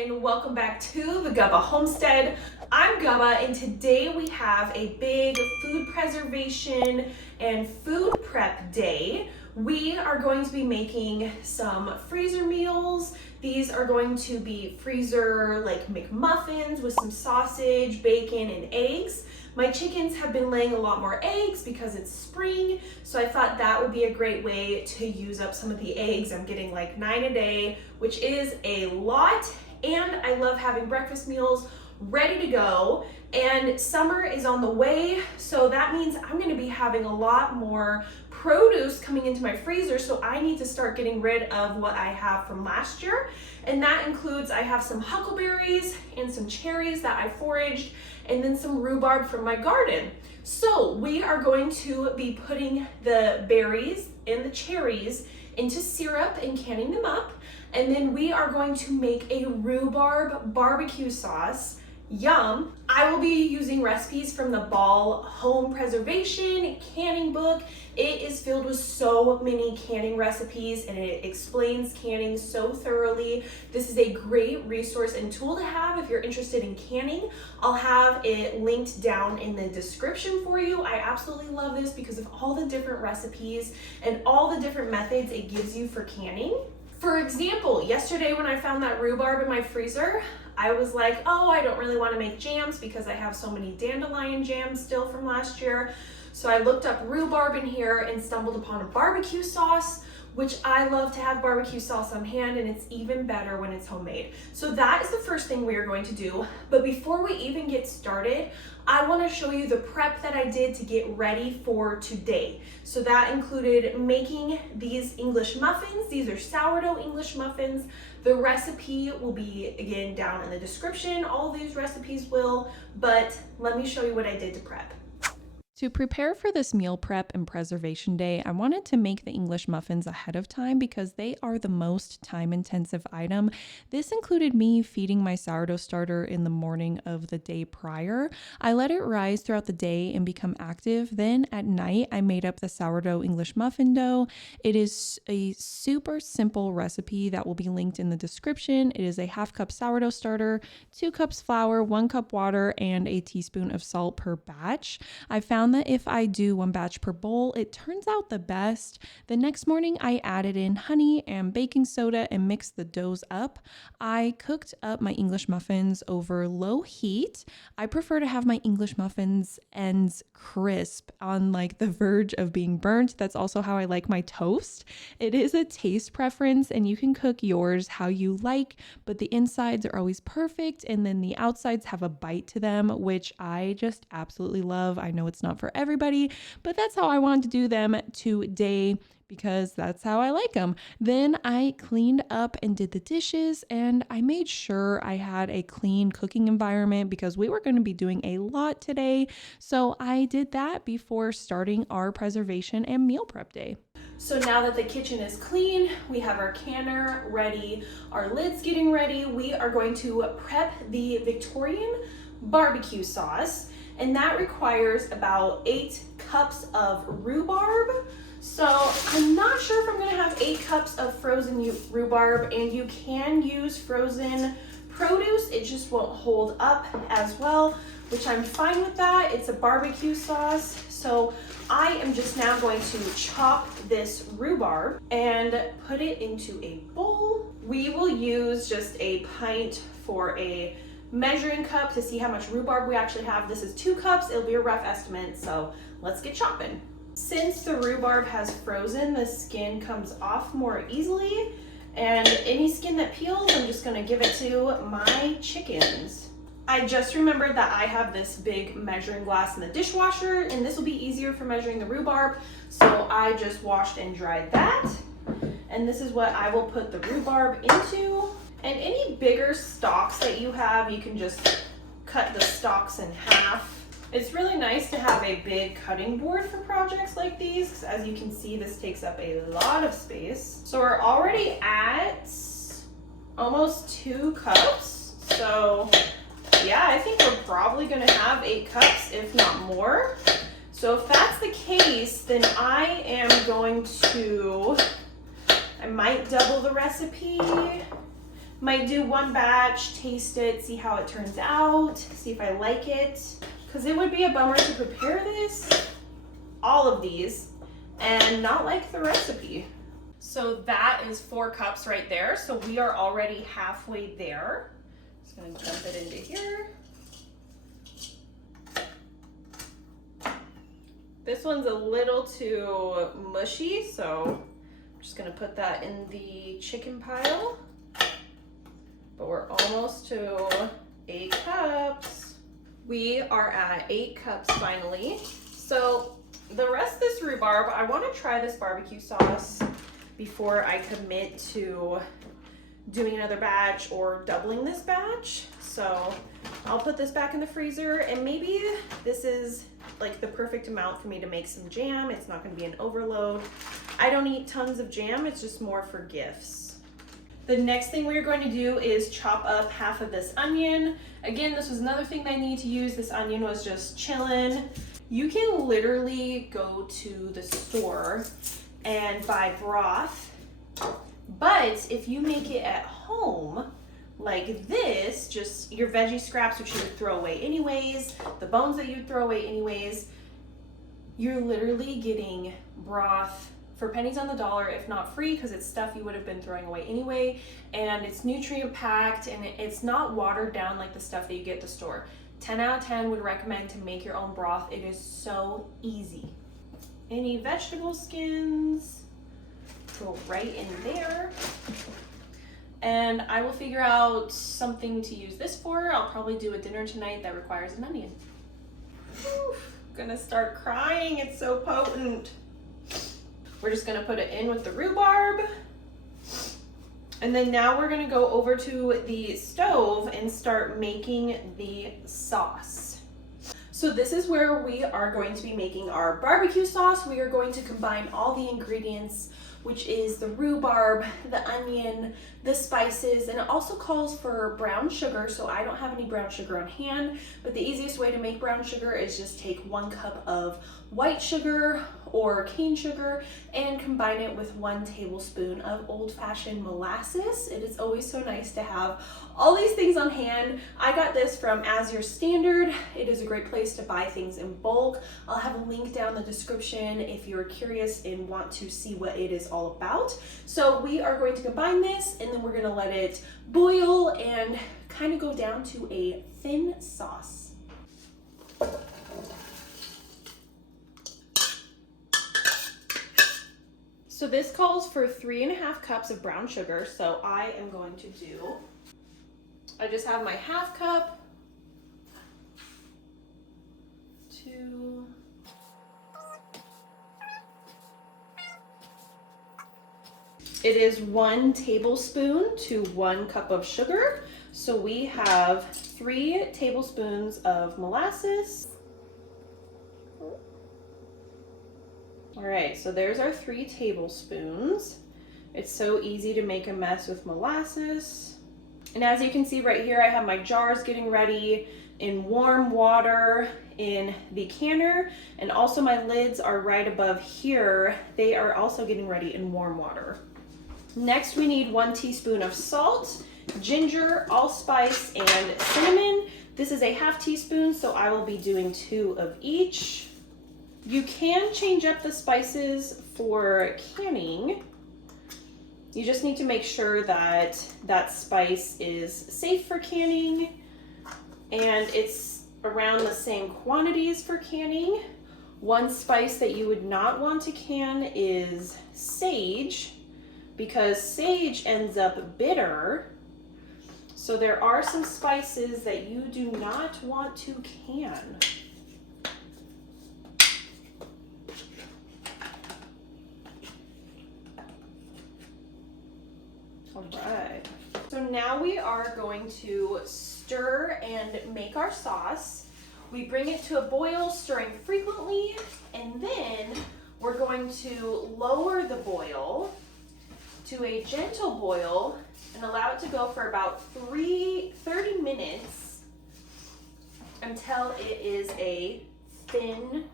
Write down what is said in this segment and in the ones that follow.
and welcome back to the 𝐚𝐭 Homestead. I'm 𝐚𝐭, and today we have a big food preservation and food prep day. We are going to be making some freezer meals. These are going to be freezer like McMuffins with some sausage, bacon, and eggs. My chickens have been laying a lot more eggs because it's spring, so I thought that would be a great way to use up some of the eggs. I'm getting like 9 a day, which is a lot, and I love having breakfast meals ready to go. And summer is on the way, so that means I'm going to be having a lot more produce coming into my freezer, so I need to start getting rid of what I have from last year. And that includes, I have some huckleberries and some cherries that I foraged, and then some rhubarb from my garden. So we are going to be putting the berries and the cherries into syrup and canning them up. And then we are going to make a rhubarb barbecue sauce. Yum! I will be using recipes from the Ball Home Preservation Canning book. It is filled with so many canning recipes and it explains canning so thoroughly. This is a great resource and tool to have if you're interested in canning. I'll have it linked down in the description for you. I absolutely love this because of all the different recipes and all the different methods it gives you for canning. For example, yesterday when I found that rhubarb in my freezer, I was like, oh, I don't really want to make jams because I have so many dandelion jams still from last year. So I looked up rhubarb in here and stumbled upon a barbecue sauce, which I love to have barbecue sauce on hand, and it's even better when it's homemade. So that is the first thing we are going to do. But before we even get started, I want to show you the prep that I did to get ready for today. So that included making these English muffins. These are sourdough English muffins. The recipe will be, again, down in the description. All of these recipes will, but let me show you what I did to prep. To prepare for this meal prep and preservation day, I wanted to make the English muffins ahead of time because they are the most time-intensive item. This included me feeding my sourdough starter in the morning of the day prior. I let it rise throughout the day and become active. Then at night, I made up the sourdough English muffin dough. It is a super simple recipe that will be linked in the description. It is a 1/2 cup sourdough starter, 2 cups flour, 1 cup water, and a teaspoon of salt per batch. I found that if I do 1 batch per bowl, it turns out the best. The next morning, I added in honey and baking soda and mixed the doughs up. I cooked up my English muffins over low heat. I prefer to have my English muffins ends crisp on like the verge of being burnt. That's also how I like my toast. It is a taste preference and you can cook yours how you like, but the insides are always perfect and then the outsides have a bite to them, which I just absolutely love. I know it's not for everybody, but that's how I wanted to do them today because that's how I like them. Then I cleaned up and did the dishes, and I made sure I had a clean cooking environment because we were going to be doing a lot today. So I did that before starting our preservation and meal prep day. So now that the kitchen is clean, we have our canner ready, our lid's getting ready, we are going to prep the Victorian barbecue sauce. And that requires about 8 cups of rhubarb. So I'm not sure if I'm gonna have 8 cups of frozen rhubarb, and you can use frozen produce. It just won't hold up as well, which I'm fine with that. It's a barbecue sauce. So I am just now going to chop this rhubarb and put it into a bowl. We will use just a pint for a measuring cup to see how much rhubarb we actually have. This is 2 cups. It'll be a rough estimate, so let's get chopping. Since the rhubarb has frozen, the skin comes off more easily, and any skin that peels, I'm just gonna give it to my chickens. I just remembered that I have this big measuring glass in the dishwasher, and this will be easier for measuring the rhubarb, so I just washed and dried that. And this is what I will put the rhubarb into. And any bigger stalks that you have, you can just cut the stalks in half. It's really nice to have a big cutting board for projects like these, because as you can see, this takes up a lot of space. So we're already at almost 2 cups. So yeah, I think we're probably gonna have 8 cups, if not more. So if that's the case, then I might double the recipe. Might do one batch, taste it, see how it turns out, see if I like it. Because it would be a bummer to prepare this, all of these, and not like the recipe. So that is 4 cups right there. So we are already halfway there. Just gonna dump it into here. This one's a little too mushy, so I'm just gonna put that in the chicken pile. But we're almost to 8 cups. We are at 8 cups finally. So the rest of this rhubarb, I want to try this barbecue sauce before I commit to doing another batch or doubling this batch. So I'll put this back in the freezer, and maybe this is like the perfect amount for me to make some jam. It's not going to be an overload. I don't eat tons of jam. It's just more for gifts. The next thing we're going to do is chop up half of this onion. Again, this was another thing that I need to use. This onion was just chilling. You can literally go to the store and buy broth, but if you make it at home like this, just your veggie scraps, which you would throw away anyways, the bones that you'd throw away anyways, you're literally getting broth for pennies on the dollar, if not free, because it's stuff you would have been throwing away anyway, and it's nutrient packed, and it's not watered down like the stuff that you get at the store. 10 out of 10 would recommend to make your own broth. It is so easy. Any vegetable skins, go right in there. And I will figure out something to use this for. I'll probably do a dinner tonight that requires an onion. Whew, gonna start crying, it's so potent. We're just gonna put it in with the rhubarb. And then now we're gonna go over to the stove and start making the sauce. So this is where we are going to be making our barbecue sauce. We are going to combine all the ingredients, which is the rhubarb, the onion, the spices, and it also calls for brown sugar, so I don't have any brown sugar on hand, but the easiest way to make brown sugar is just take 1 cup of white sugar or cane sugar and combine it with 1 tablespoon of old-fashioned molasses. It is always so nice to have all these things on hand. I got this from As Your Standard. It is a great place to buy things in bulk. I'll have a link down in the description if you're curious and want to see what it is all about. So we are going to combine this, and then we're gonna let it boil and kind of go down to a thin sauce. So this calls for 3.5 cups of brown sugar. So I am going to do, I just have my 1/2 cup, 2, it is 1 tablespoon to 1 cup of sugar. So we have 3 tablespoons of molasses. All right, so there's our 3 tablespoons. It's so easy to make a mess with molasses. And as you can see right here, I have my jars getting ready in warm water in the canner, and also my lids are right above here. They are also getting ready in warm water. Next, we need 1 teaspoon of salt, ginger, allspice, and cinnamon. This is a 1/2 teaspoon, so I will be doing 2 of each. You can change up the spices for canning. You just need to make sure that that spice is safe for canning and it's around the same quantities for canning. 1 spice that you would not want to can is sage, because sage ends up bitter. So there are some spices that you do not want to can. All right, so now we are going to stir and make our sauce. We bring it to a boil, stirring frequently, and then we're going to lower the boil to a gentle boil and allow it to go for about 30 minutes until it is a thin,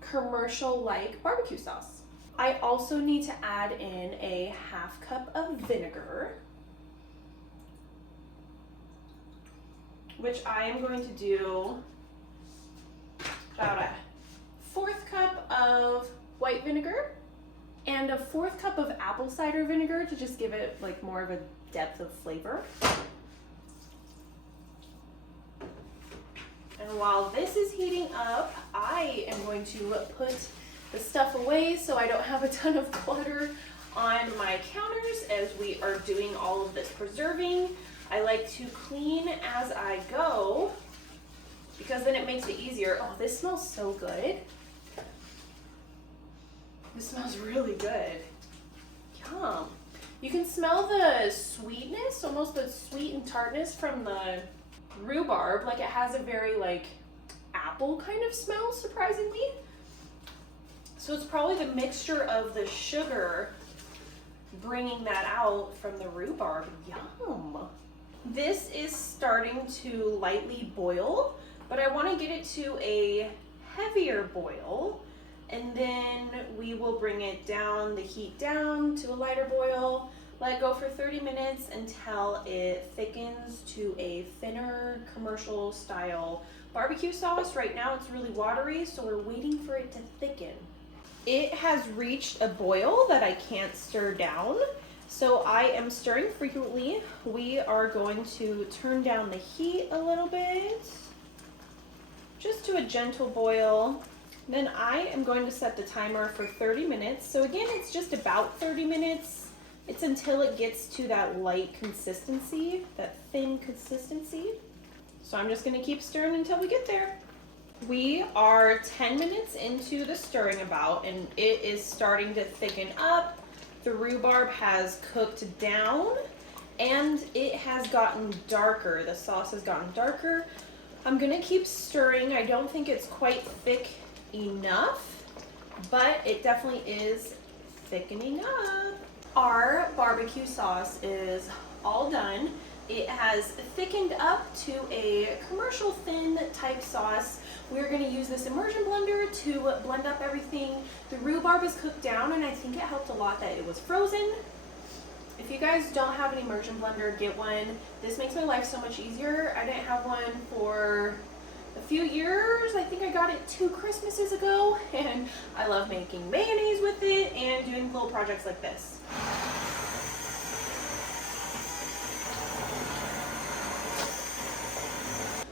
commercial-like barbecue sauce. I also need to add in a 1/2 cup of vinegar. which I am going to do about a 1/4 cup of white vinegar and a 1/4 cup of apple cider vinegar to just give it like more of a depth of flavor. And while this is heating up, I am going to put the stuff away so I don't have a ton of clutter on my counters as we are doing all of this preserving. I like to clean as I go because then it makes it easier. Oh, this smells so good. This smells really good. Yum. You can smell the sweetness, almost the sweet and tartness from the rhubarb. Like it has a very like apple kind of smell, surprisingly. So it's probably the mixture of the sugar bringing that out from the rhubarb. Yum. This is starting to lightly boil, but I want to get it to a heavier boil, and then we will bring it down, the heat down to a lighter boil, let it go for 30 minutes until it thickens to a thinner commercial style barbecue sauce. Right now it's really watery, so we're waiting for it to thicken. It has reached a boil that I can't stir down, so I am stirring frequently. We are going to turn down the heat a little bit, just to a gentle boil. Then I am going to set the timer for 30 minutes. So again, it's just about 30 minutes. It's until it gets to that light consistency, that thin consistency. So I'm just gonna keep stirring until we get there. We are 10 minutes into the stirring about, and it is starting to thicken up. The rhubarb has cooked down and it has gotten darker. The sauce has gotten darker. I'm gonna keep stirring. I don't think it's quite thick enough, but it definitely is thickening up. Our barbecue sauce is all done. It has thickened up to a commercial thin type sauce. We're going to use this immersion blender to blend up everything. The rhubarb is cooked down, and I think it helped a lot that it was frozen. If you guys don't have an immersion blender, get one. This makes my life so much easier. I didn't have one for a few years. I think I got it 2 Christmases ago, and I love making mayonnaise with it and doing little projects like this.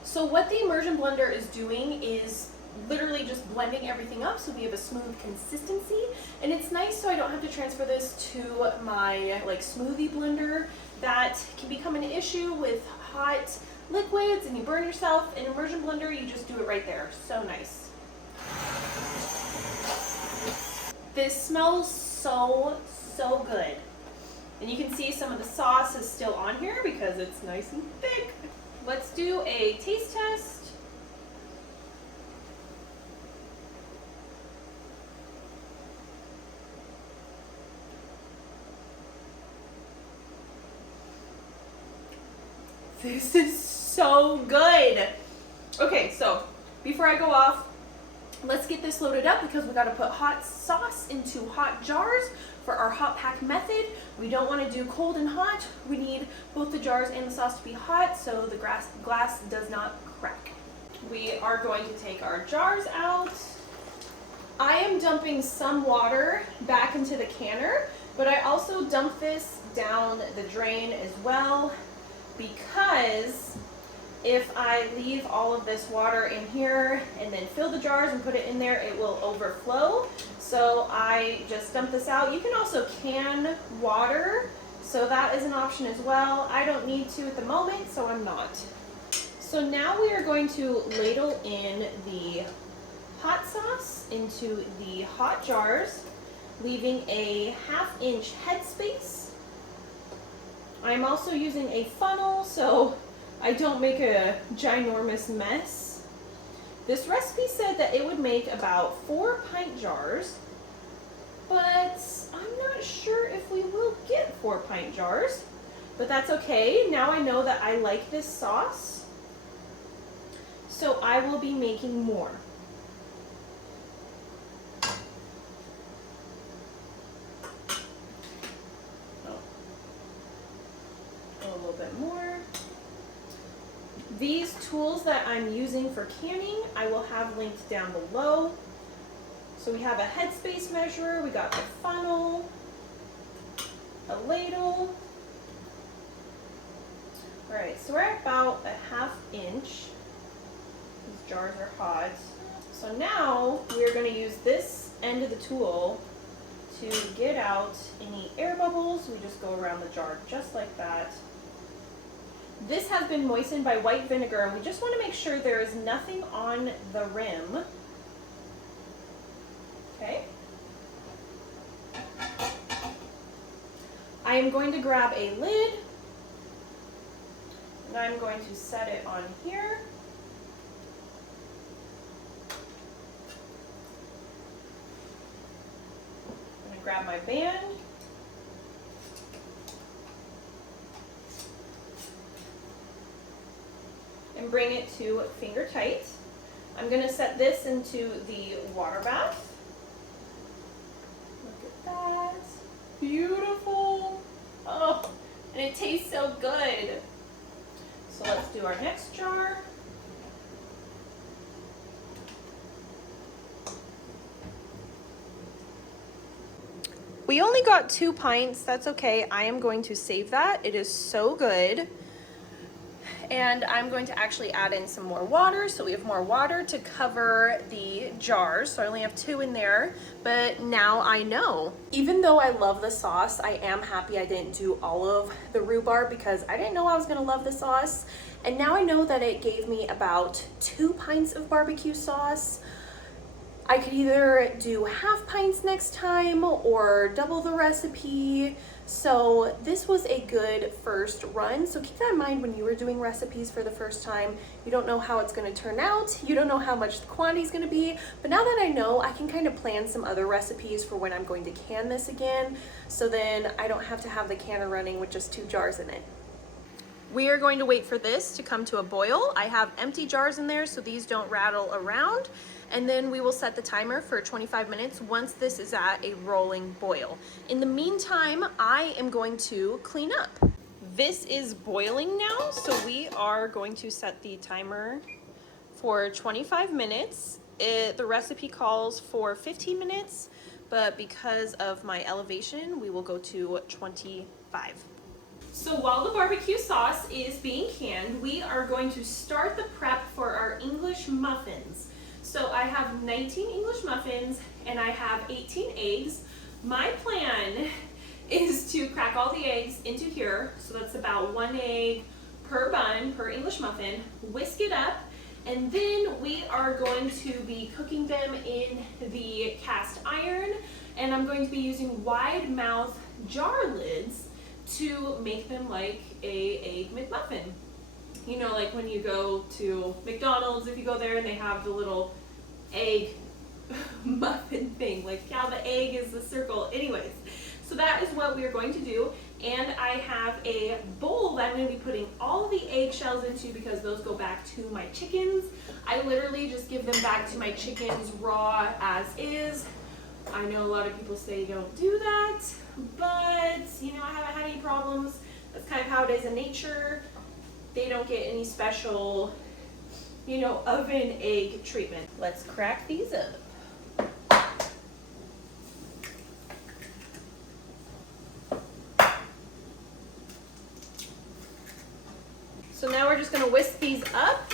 So what the immersion blender is doing is literally just blending everything up so we have a smooth consistency, and it's nice so I don't have to transfer this to my like smoothie blender. That can become an issue with hot liquids and you burn yourself. In immersion blender, you just do it right there. So nice. This smells so good, and you can see some of the sauce is still on here because it's nice and thick. Let's do a taste test. This is so good. Okay, so before I go off, let's get this loaded up because we got to put hot sauce into hot jars for our hot pack method. We don't want to do cold and hot. We need both the jars and the sauce to be hot so the glass does not crack. We are going to take our jars out. I am dumping some water back into the canner, but I also dump this down the drain as well, because if I leave all of this water in here and then fill the jars and put it in there, it will overflow. So I just dump this out. You can also can water, so that is an option as well. I don't need to at the moment, so I'm not. So now we are going to ladle in the hot sauce into the hot jars, leaving a 1/2 inch headspace. I'm also using a funnel so I don't make a ginormous mess. This recipe said that it would make about 4 pint jars, but I'm not sure if we will get 4 pint jars, but that's okay. Now I know that I like this sauce, so I will be making more. A little bit more. These tools that I'm using for canning, I will have linked down below. So we have a headspace measurer, we got the funnel, a ladle. All right, so we're at about a 1/2 inch. These jars are hot. So now we're going to use this end of the tool to get out any air bubbles. We just go around the jar just like that. This has been moistened by white vinegar, and we just want to make sure there is nothing on the rim. Okay. I am going to grab a lid, and I'm going to set it on here. I'm going to grab my band. And bring it to finger tight. I'm going to set this into the water bath. Look at that. Beautiful. Oh, and it tastes so good. So let's do our next jar. We only got 2 pints. That's okay. I am going to save that. It is so good. And I'm going to actually add in some more water, so we have more water to cover the jars. So I only have 2 in there, but now I know. Even though I love the sauce, I am happy I didn't do all of the rhubarb because I didn't know I was gonna love the sauce. And now I know that it gave me about 2 pints of barbecue sauce. I could either do 1/2 pints next time or double the recipe. So this was a good first run. So keep that in mind when you are doing recipes for the first time. You don't know how it's going to turn out. You don't know how much the quantity is going to be. But now that I know, I can kind of plan some other recipes for when I'm going to can this again. So then I don't have to have the canner running with just 2 jars in it. We are going to wait for this to come to a boil. I have empty jars in there so these don't rattle around. And then we will set the timer for 25 minutes once this is at a rolling boil. In the meantime, I am going to clean up. This is boiling now, so we are going to set the timer for 25 minutes. The recipe calls for 15 minutes, but because of my elevation, we will go to 25. So while the barbecue sauce is being canned, we are going to start the prep for our English muffins. So I have 19 English muffins and I have 18 eggs. My plan is to crack all the eggs into here. So that's about 1 egg per bun, per English muffin. Whisk it up, and then we are going to be cooking them in the cast iron. And I'm going to be using wide mouth jar lids to make them like a egg McMuffin. You know, like when you go to McDonald's, if you go there and they have the little egg muffin thing, like how the egg is the circle. Anyways, so that is what we are going to do. And I have a bowl that I'm going to be putting all of the eggshells into because those go back to my chickens. I literally just give them back to my chickens raw as is. I know a lot of people say don't do that, but you know, I haven't had any problems. That's kind of how it is in nature. They don't get any special, you know, oven egg treatment. Let's crack these up. So now we're just going to whisk these up.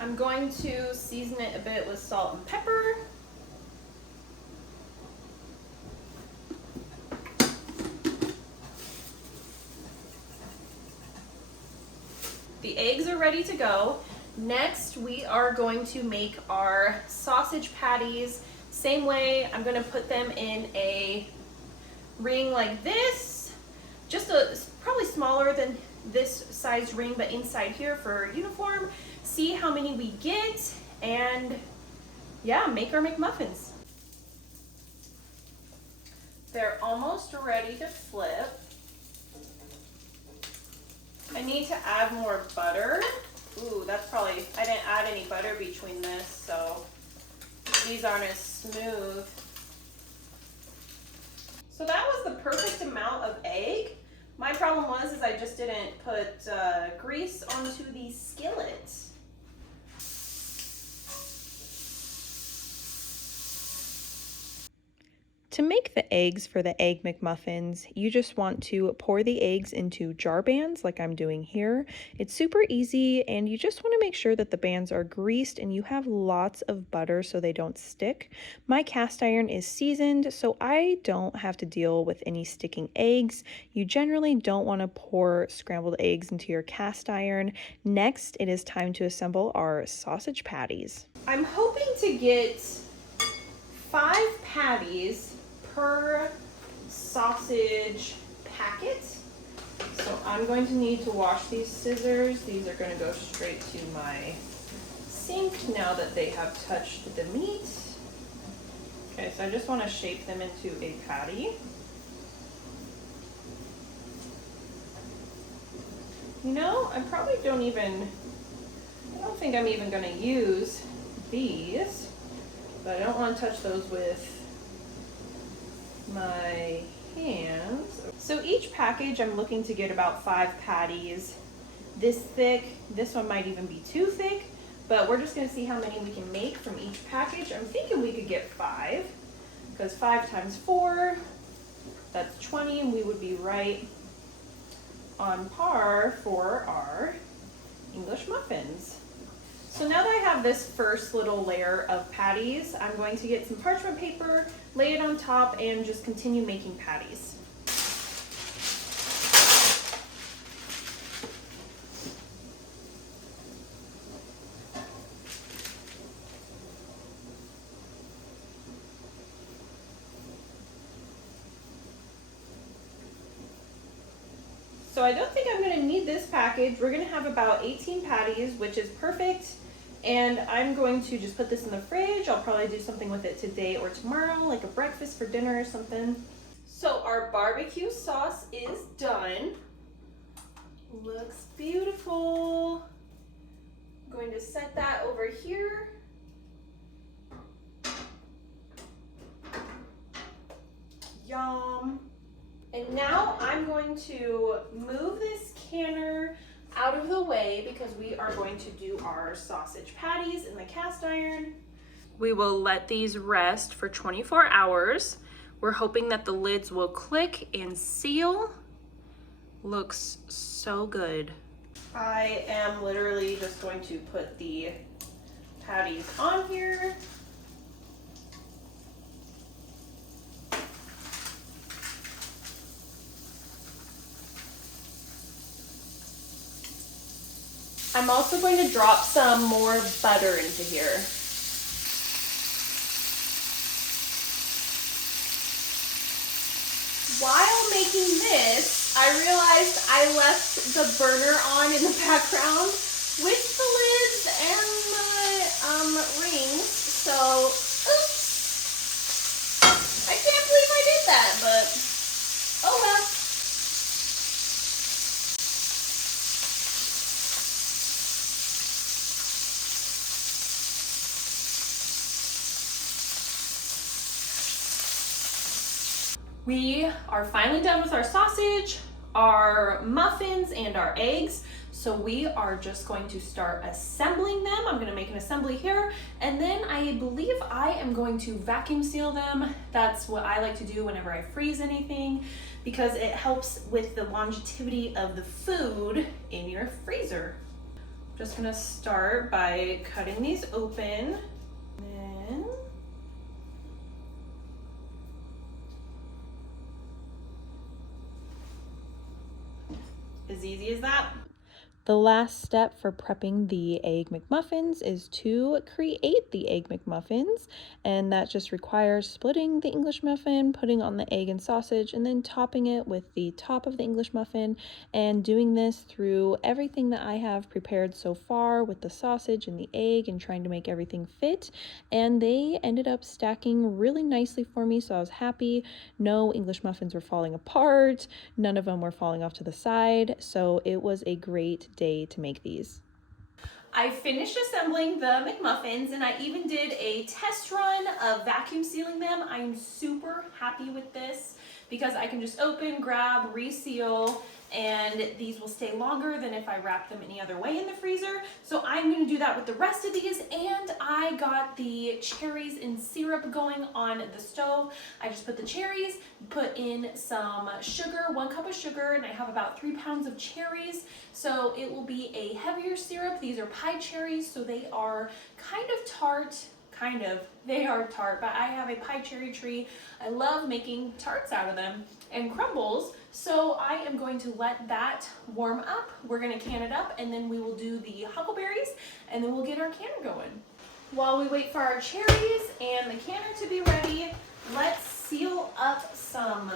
I'm going to season it a bit with salt and pepper. The eggs are ready to go. Next, we are going to make our sausage patties. Same way, I'm gonna put them in a ring like this, just probably smaller than this size ring, but inside here for uniform. See how many we get, and yeah, make our McMuffins. They're almost ready to flip. I need to add more butter. Ooh, that's probably, I didn't add any butter between this, so these aren't as smooth. So that was the perfect amount of egg. My problem was I just didn't put grease onto the skillet. To make the eggs for the Egg McMuffins, you just want to pour the eggs into jar bands like I'm doing here. It's super easy, and you just want to make sure that the bands are greased and you have lots of butter so they don't stick. My cast iron is seasoned, so I don't have to deal with any sticking eggs. You generally don't want to pour scrambled eggs into your cast iron. Next, it is time to assemble our sausage patties. I'm hoping to get 5 patties per sausage packet. So I'm going to need to wash these scissors. These are going to go straight to my sink now that they have touched the meat. Okay, so I just want to shape them into a patty. You know, I don't think I'm even going to use these, but I don't want to touch those with my hands. So each package I'm looking to get about 5 patties this thick. This one might even be too thick, but we're just going to see how many we can make from each package. I'm thinking we could get 5, because 5 times 4, that's 20, and we would be right on par for our English muffins. So now that I have this first little layer of patties, I'm going to get some parchment paper, lay it on top, and just continue making patties. So I don't think I'm going to need this package. We're going to have about 18 patties, which is perfect. And I'm going to just put this in the fridge. I'll probably do something with it today or tomorrow, like a breakfast for dinner or something. So our barbecue sauce is done. Looks beautiful. I'm going to set that over here. Yum. And now I'm going to move this canner out of the way because we are going to do our sausage patties in the cast iron. We will let these rest for 24 hours. We're hoping that the lids will click and seal. Looks so good. I am literally just going to put the patties on here. I'm also going to drop some more butter into here. While making this, I realized I left the burner on in the background with the lids and the rings, so oops. I can't believe I did that, but oh well. We are finally done with our sausage, our muffins, and our eggs. So we are just going to start assembling them. I'm gonna make an assembly here, and then I believe I am going to vacuum seal them. That's what I like to do whenever I freeze anything, because it helps with the longevity of the food in your freezer. I'm just gonna start by cutting these open. Then as easy as that. The last step for prepping the Egg McMuffins is to create the Egg McMuffins, and that just requires splitting the English muffin, putting on the egg and sausage, and then topping it with the top of the English muffin, and doing this through everything that I have prepared so far with the sausage and the egg and trying to make everything fit. And they ended up stacking really nicely for me, so I was happy. No English muffins were falling apart, none of them were falling off to the side, so it was a great day to make these. I finished assembling the McMuffins and I even did a test run of vacuum sealing them. I'm super happy with this because I can just open, grab, reseal, and these will stay longer than if I wrap them any other way in the freezer. So I'm gonna do that with the rest of these, and I got the cherries in syrup going on the stove. I just put the cherries, put in some sugar, 1 cup of sugar, and I have about 3 pounds of cherries. So it will be a heavier syrup. These are pie cherries, so they are kind of tart. They are tart, but I have a pie cherry tree. I love making tarts out of them and crumbles. So I am going to let that warm up. We're gonna can it up, and then we will do the huckleberries, and then we'll get our canner going. While we wait for our cherries and the canner to be ready, let's seal up some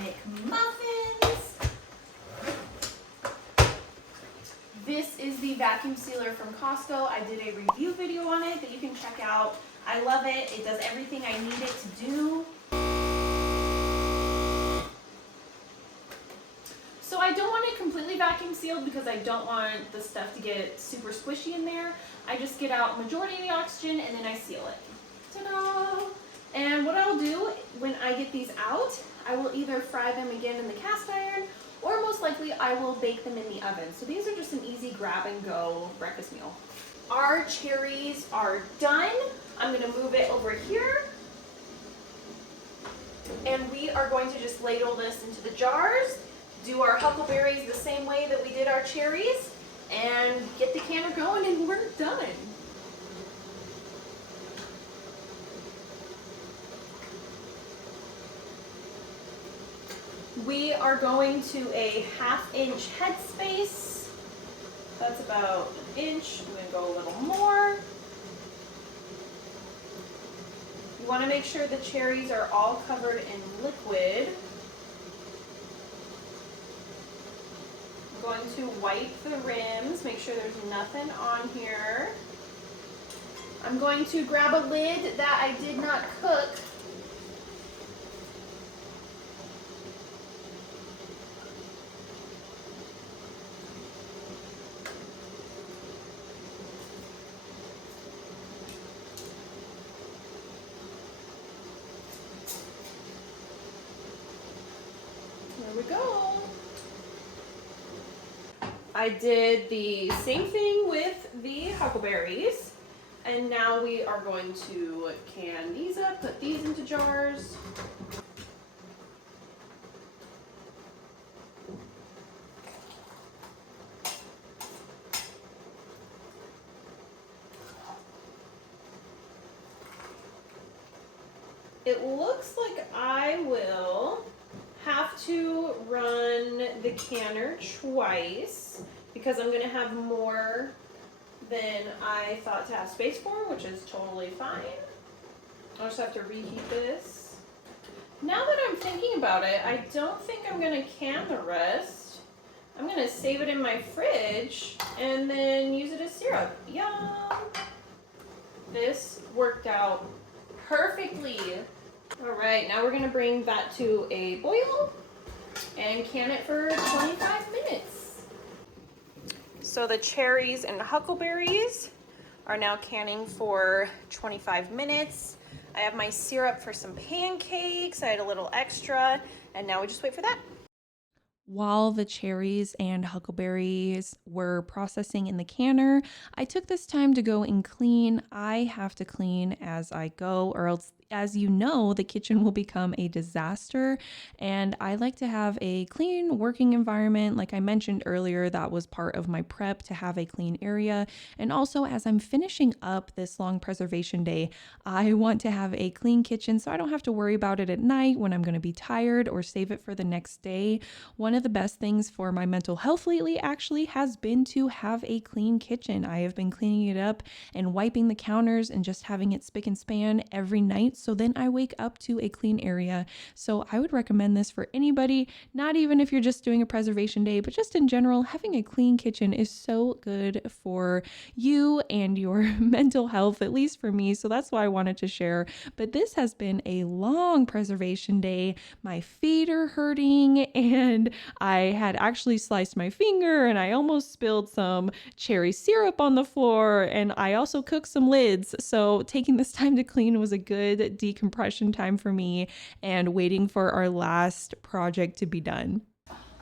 McMuffins. This is the vacuum sealer from Costco. I did a review video on it that you can check out. I love it. It does everything I need it to do. So I don't want it completely vacuum sealed because I don't want the stuff to get super squishy in there. I just get out majority of the oxygen and then I seal it. Ta-da! And what I'll do when I get these out, I will either fry them again in the cast iron, or most likely I will bake them in the oven. So these are just an easy grab and go breakfast meal. Our cherries are done. I'm gonna move it over here. And we are going to just ladle this into the jars, do our huckleberries the same way that we did our cherries, and get the canner going, and we're done. We are going to a 1/2 inch headspace. That's about an inch. I'm gonna go a little more. You wanna make sure the cherries are all covered in liquid. I'm going to wipe the rims, make sure there's nothing on here. I'm going to grab a lid that I did not cook. There we go. I did the same thing with the huckleberries, and now we are going to can these up, put these into jars. It looks like I will have to run the canner twice because I'm gonna have more than I thought to have space for, which is totally fine. I'll just have to reheat this. Now that I'm thinking about it, I don't think I'm gonna can the rest. I'm gonna save it in my fridge and then use it as syrup. Yum! This worked out perfectly. All right, now we're gonna bring that to a boil and can it for 25 minutes. So the cherries and huckleberries are now canning for 25 minutes. I have my syrup for some pancakes. I had a little extra, and now we just wait for that. While the cherries and huckleberries were processing in the canner, I took this time to go and clean. I have to clean as I go, or else, as you know, the kitchen will become a disaster. And I like to have a clean working environment. Like I mentioned earlier, that was part of my prep, to have a clean area. And also, as I'm finishing up this long preservation day, I want to have a clean kitchen so I don't have to worry about it at night when I'm going to be tired, or save it for the next day. One of the best things for my mental health lately actually has been to have a clean kitchen. I have been cleaning it up and wiping the counters and just having it spick and span every night so then I wake up to a clean area. So I would recommend this for anybody, not even if you're just doing a preservation day, but just in general. Having a clean kitchen is so good for you and your mental health, at least for me. So that's why I wanted to share. But this has been a long preservation day. My feet are hurting, and I had actually sliced my finger, and I almost spilled some cherry syrup on the floor, and I also cooked some lids. So taking this time to clean was a good decompression time for me, and waiting for our last project to be done.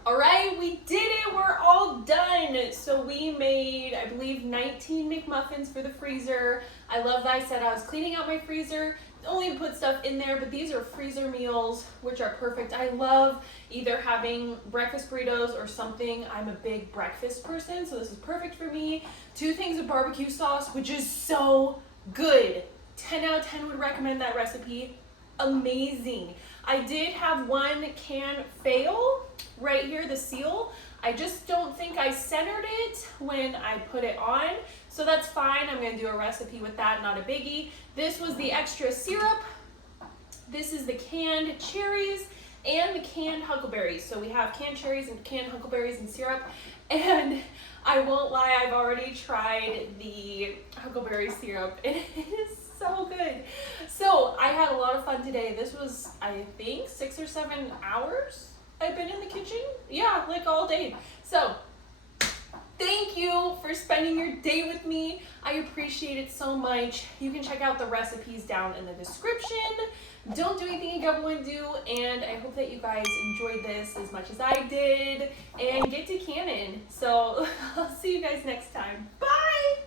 All right, we did it. We're all done. So we made, I believe, 19 McMuffins for the freezer. I love that I said I was cleaning out my freezer. Only put stuff in there, but these are freezer meals, which are perfect. I love either having breakfast burritos or something. I'm a big breakfast person, so this is perfect for me. 2 things of barbecue sauce, which is so good. 10 out of 10 would recommend that recipe. Amazing. I did have one can fail right here, the seal. I just don't think I centered it when I put it on, so that's fine. I'm gonna do a recipe with that, not a biggie. This was the extra syrup. This is the canned cherries and the canned huckleberries. So we have canned cherries and canned huckleberries and syrup. And I won't lie, I've already tried the huckleberry syrup. It is so good. So I had a lot of fun today. This was, I think, 6 or 7 hours I've been in the kitchen. Yeah, like all day. So thank you for spending your day with me. I appreciate it so much. You can check out the recipes down in the description. Don't do anything you don't want to do, and I hope that you guys enjoyed this as much as I did and get to cannon. So I'll see you guys next time. Bye!